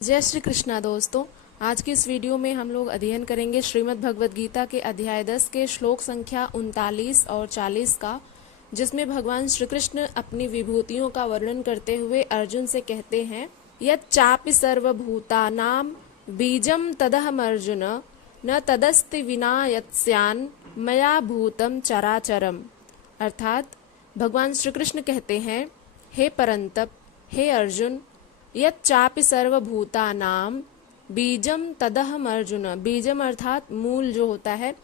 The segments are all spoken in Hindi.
जय श्री कृष्णा दोस्तों। आज की इस वीडियो में हम लोग अध्ययन करेंगे श्रीमद् भगवद गीता के अध्याय 10 के श्लोक संख्या 39 और 40 का, जिसमें भगवान श्री कृष्ण अपनी विभूतियों का वर्णन करते हुए अर्जुन से कहते हैं, यत् चापि सर्वभूतानां बीजं तदहम अर्जुन न तदस्ति विना यत्स्यान् मया भूतं चराचरम। अर्थात भगवान श्री कृष्ण कहते हैं, हे परंतप, हे अर्जुन, यत् चापि सर्वभूतानां बीजम तदहम अर्जुन। बीजम अर्थात मूल जो होता है,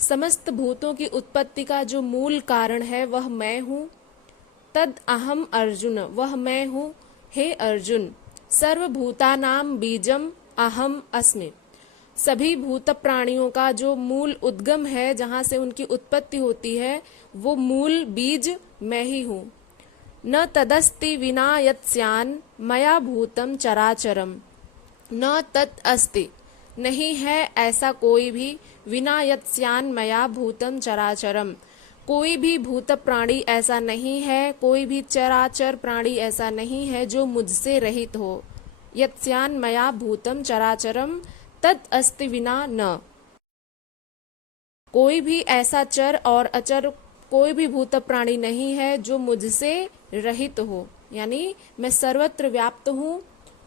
समस्त भूतों की उत्पत्ति का जो मूल कारण है वह मैं हूँ। तद अहम अर्जुन, वह मैं हूँ। हे अर्जुन, सर्वभूतानां बीजम अहम अस्मि। सभी भूत प्राणियों का जो मूल उद्गम है, जहाँ से उनकी उत्पत्ति होती है, वो मूल बीज मैं ही हूँ। न तदस्ति विना यत्स्यान् मया भूतम चराचरम। न तत् अस्ति, नहीं है ऐसा कोई भी, विना यत्स्यान् मया भूतम चराचरम, कोई भी भूत प्राणी ऐसा नहीं है, कोई भी चराचर प्राणी ऐसा नहीं है जो मुझसे रहित हो। यत्स्यान् मया भूतम चराचरम तत् अस्ति विना न। कोई भी ऐसा चर और अचर, कोई भी भूत प्राणी नहीं है जो मुझसे रहित हो, यानी मैं सर्वत्र व्याप्त हूँ।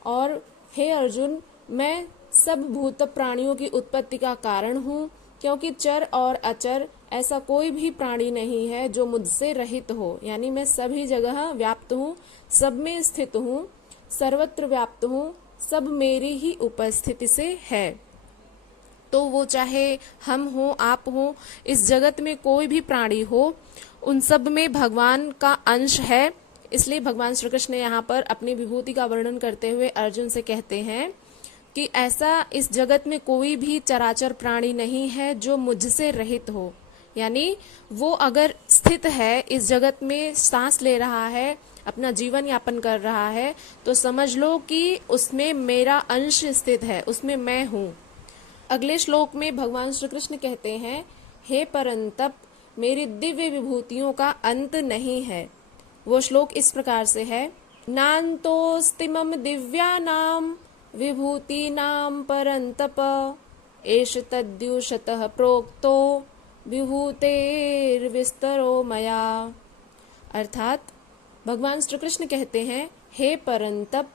और हे अर्जुन, मैं सब भूत प्राणियों की उत्पत्ति का कारण हूँ, क्योंकि चर और अचर ऐसा कोई भी प्राणी नहीं है जो मुझसे रहित हो, यानी मैं सभी जगह व्याप्त हूँ, सब में स्थित हूँ, सर्वत्र व्याप्त हूँ, सब मेरी ही उपस्थिति से है। तो वो चाहे हम हो, आप हो, इस जगत में कोई भी प्राणी हो, उन सब में भगवान का अंश है। इसलिए भगवान श्री कृष्ण यहाँ पर अपनी विभूति का वर्णन करते हुए अर्जुन से कहते हैं कि ऐसा इस जगत में कोई भी चराचर प्राणी नहीं है जो मुझसे रहित हो, यानी वो अगर स्थित है इस जगत में, सांस ले रहा है, अपना जीवन यापन कर रहा है, तो समझ लो कि उसमें मेरा अंश स्थित है, उसमें मैं हूँ। अगले श्लोक में भगवान श्री कृष्ण कहते हैं, हे परंतप, मेरी दिव्य विभूतियों का अंत नहीं है। वो श्लोक इस प्रकार से है, नान्तोऽस्ति मम दिव्यानां विभूतीनां परंतप, एष तद्युषतः प्रोक्तो विभूतेर्विस्तरो मया। अर्थात भगवान श्री कृष्ण कहते हैं, हे परंतप,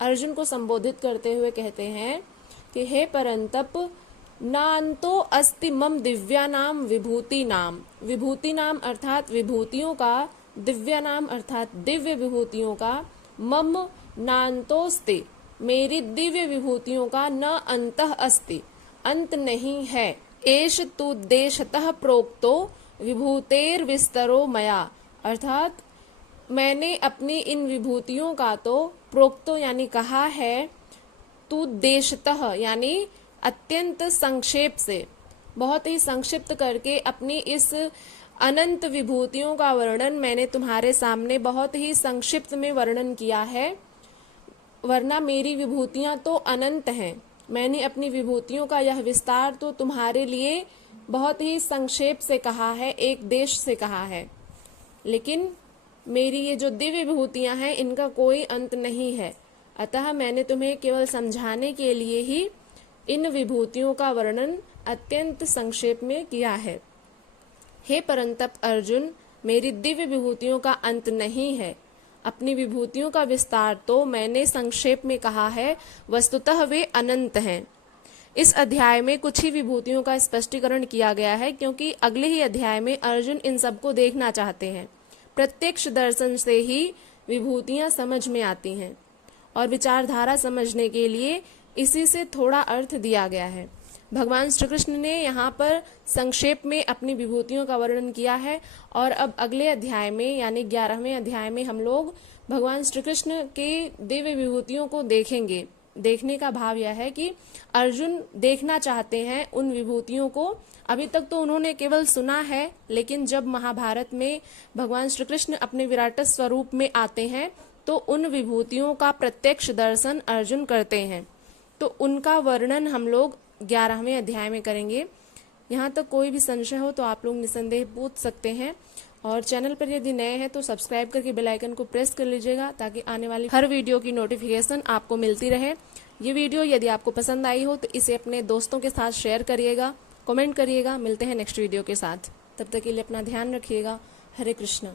अर्जुन को संबोधित करते हुए कहते हैं कि हे परंतप, नान्तो अस्ति मम दिव्यानाम विभूति नाम। विभूति नाम अर्थात विभूतियों का, दिव्या नाम अर्थात दिव्य विभूतियों का, मम नान्तोस्ति, मेरी दिव्य विभूतियों का, न अंतः अस्ति, अंत नहीं है। एष तु देशतः प्रोक्तो विभूतेर विस्तरो मया। अर्थात मैंने अपनी इन विभूतियों का तो प्रोक्तो यानी कहा है, तू देशतः यानी अत्यंत संक्षेप से, बहुत ही संक्षिप्त करके अपनी इस अनंत विभूतियों का वर्णन मैंने तुम्हारे सामने बहुत ही संक्षिप्त में वर्णन किया है, वरना मेरी विभूतियां तो अनंत हैं। मैंने अपनी विभूतियों का यह विस्तार तो तुम्हारे लिए बहुत ही संक्षेप से कहा है, एक देश से कहा है, लेकिन मेरी ये जो दिव्य विभूतियां हैं इनका कोई अंत नहीं है। अतः मैंने तुम्हें केवल समझाने के लिए ही इन विभूतियों का वर्णन अत्यंत संक्षेप में किया है। हे परंतप अर्जुन, मेरी दिव्य विभूतियों का अंत नहीं है। अपनी विभूतियों का विस्तार तो मैंने संक्षेप में कहा है, वस्तुतः वे अनंत हैं। इस अध्याय में कुछ ही विभूतियों का स्पष्टीकरण किया गया है, क्योंकि अगले ही अध्याय में अर्जुन इन सबको देखना चाहते हैं। प्रत्यक्ष दर्शन से ही विभूतियां समझ में आती हैं, और विचारधारा समझने के लिए इसी से थोड़ा अर्थ दिया गया है। भगवान श्री कृष्ण ने यहाँ पर संक्षेप में अपनी विभूतियों का वर्णन किया है, और अब अगले अध्याय में यानी 11वें अध्याय में हम लोग भगवान श्री कृष्ण के दिव्य विभूतियों को देखेंगे। देखने का भाव यह है कि अर्जुन देखना चाहते हैं उन विभूतियों को। अभी तक तो उन्होंने केवल सुना है, लेकिन जब महाभारत में भगवान श्री कृष्ण अपने विराट स्वरूप में आते हैं तो उन विभूतियों का प्रत्यक्ष दर्शन अर्जुन करते हैं। तो उनका वर्णन हम लोग 11वें अध्याय में करेंगे। यहाँ तक कोई भी संशय हो तो आप लोग निसंदेह पूछ सकते हैं, और चैनल पर यदि नए हैं तो सब्सक्राइब करके बेल आइकन को प्रेस कर लीजिएगा, ताकि आने वाली हर वीडियो की नोटिफिकेशन आपको मिलती रहे। ये वीडियो यदि आपको पसंद आई हो तो इसे अपने दोस्तों के साथ शेयर करिएगा, कमेंट करिएगा। मिलते हैं नेक्स्ट वीडियो के साथ, तब तक के लिए अपना ध्यान रखिएगा। हरे कृष्णा।